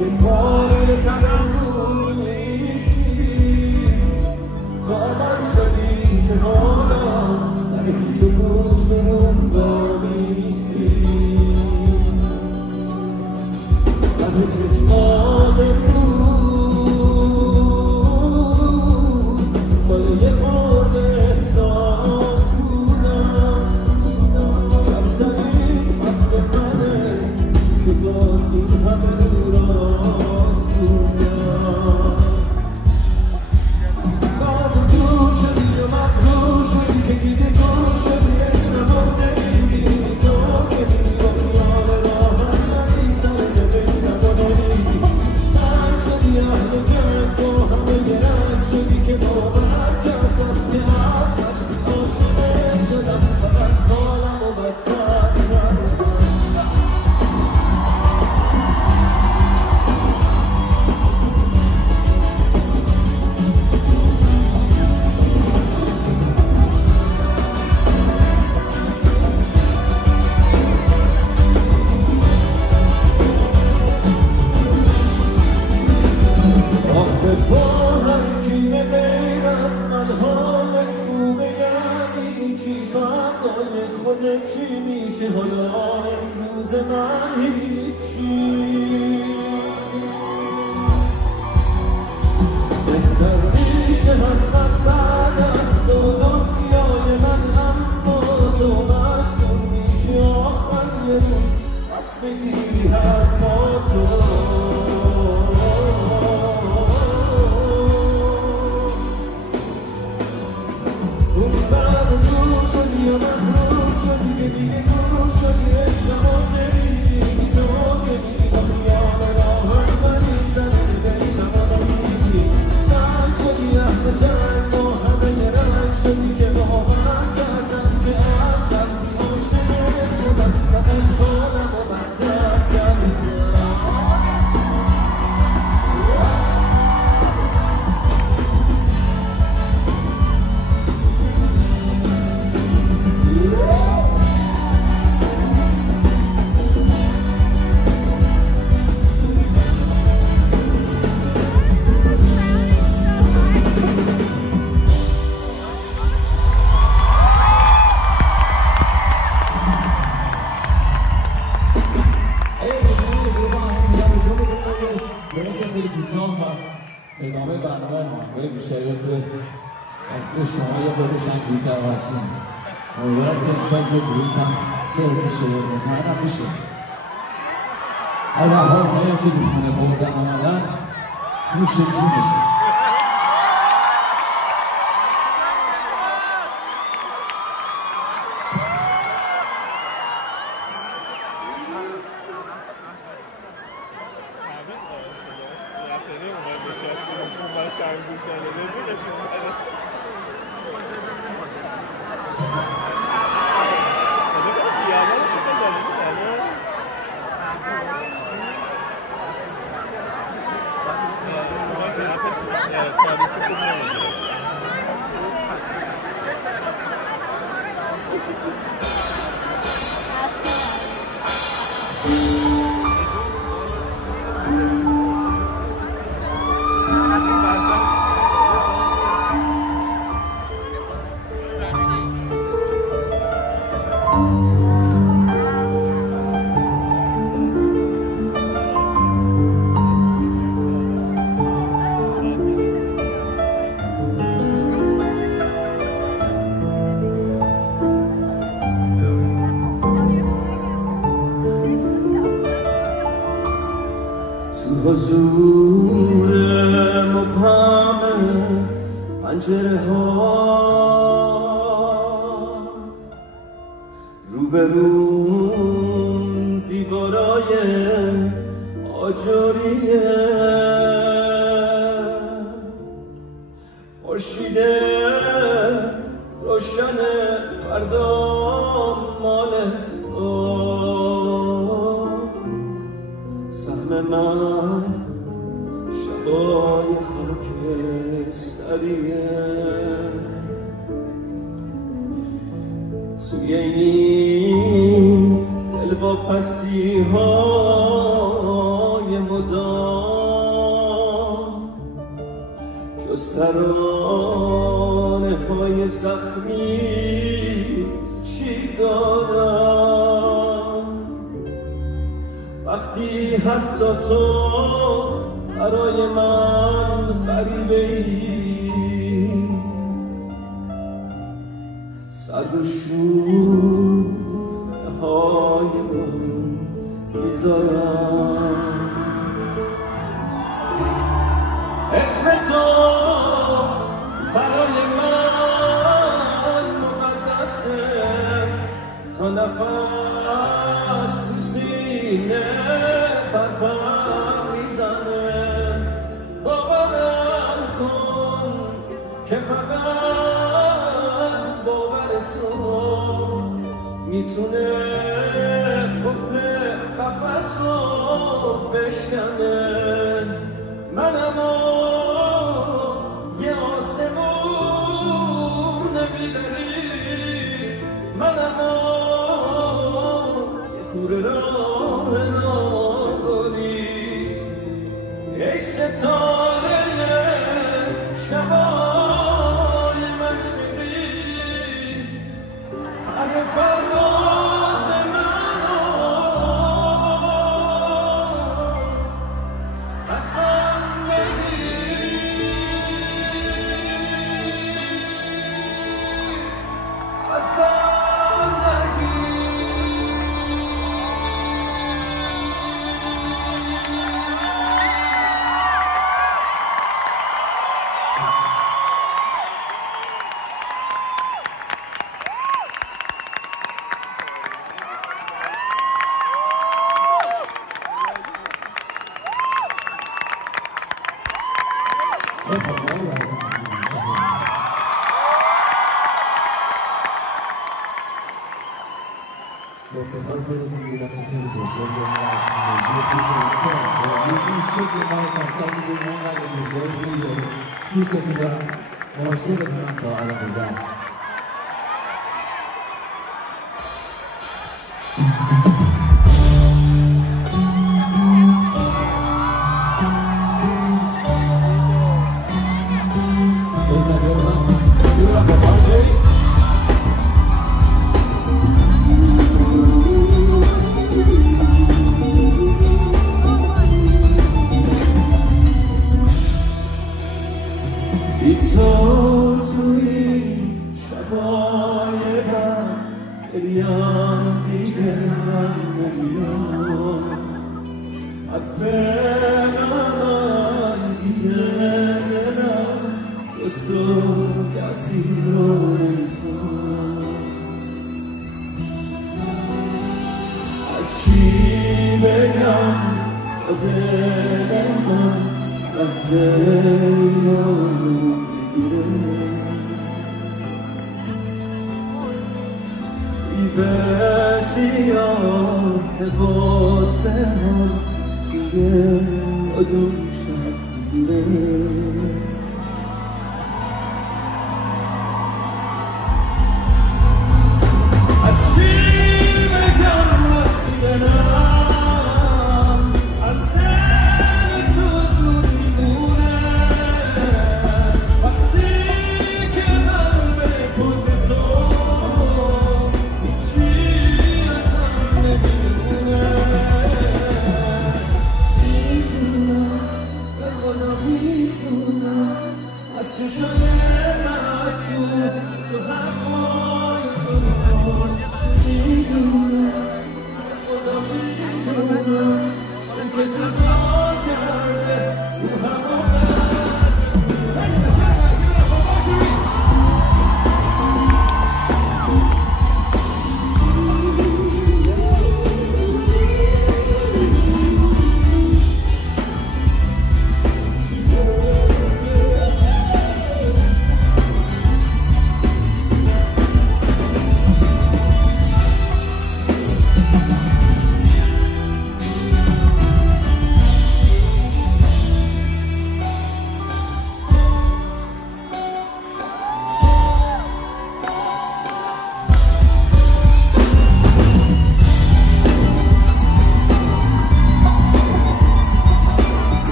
که پاره تنم رو نیستی تا بس شدی که حالا سر هیچ و پوچ برون بامیستی به چشمات بود مال یه خورده احساس بودم کمترین حق منه که باز این همه راست بودم بعد دور شدی و مغرور شدی که دیگه دور شدی عشقمو نمیبینی تو که میری با خیال راحت منی سر اهل جنگ با همه یه رنگ شدی که باور کردم که از وقتی عاشقت شدم فقط حالم و بدتر کردم آخه با هر کینه غیر از من حالت خوبه یعنی چی فردای خودت چی میشه حالا امروز من هیچی بهتر میشه حتما بعد از تو دنیای من اما تو مجنون میشه آخر یه روز پس بگیری حرفاتو یا مغرور شدی که دیگه گروه شدی عشقمو نمیبینی تو که میری با خیال راحت منی سر عشقمو نمیبینی سر شدی اهل جنگ با همه یه رنگ شدی که باور کردم که از وقتی عاشقت شدم فقط حالم و بدتر کردم ادامه برنامه آهنگای بیشتری تو وقتی شما یه خود شنگیتر هستیم امیدوارم که امشب جو جوری کم سر میشه مطمئنم میشه هر وقت اونایی که تو خونه خوردن آمدن نوششون میشه حضور مبهم پنجره ها روبرون دیوارای آجریه خورشید روشن فردا مال تو سهم من شبای خاکستریه توی این دل با پسی های مدام ترانه های زخمی چی دارم وقتی حتی تو برای من غریبه‌ای سرد و شوره های بارون میذارم اسم تو برای من مقدسه تا نفس تو سینه برپم میزنه باورم کن که فقط باور تو میتونه قفل قفس رو بشکنه منم یه آسمون بیداری منم یه کوره راه ناگاریز ای ستاره شبای مشرقی هر پرواز منو حسن افتخار خودتون یه دست خیلی خوشگل انرژی خوب این شکل ما کمتر میدونم اینقدر انرژی خوبی داریم دوستتون دارم مواصلتونم تا الان بودم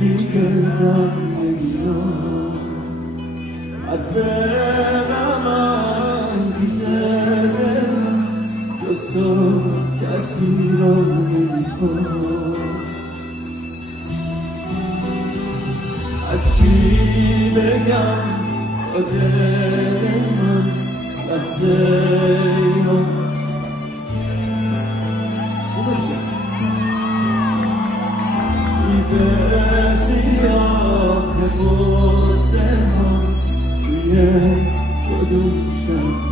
دیگه دم نمیاد از دلم انگیزه دلم جز تو کسی را نمیخواد از کی بگم با دل من لحظه ها دیده سیاه غصه ها توی کدوم شب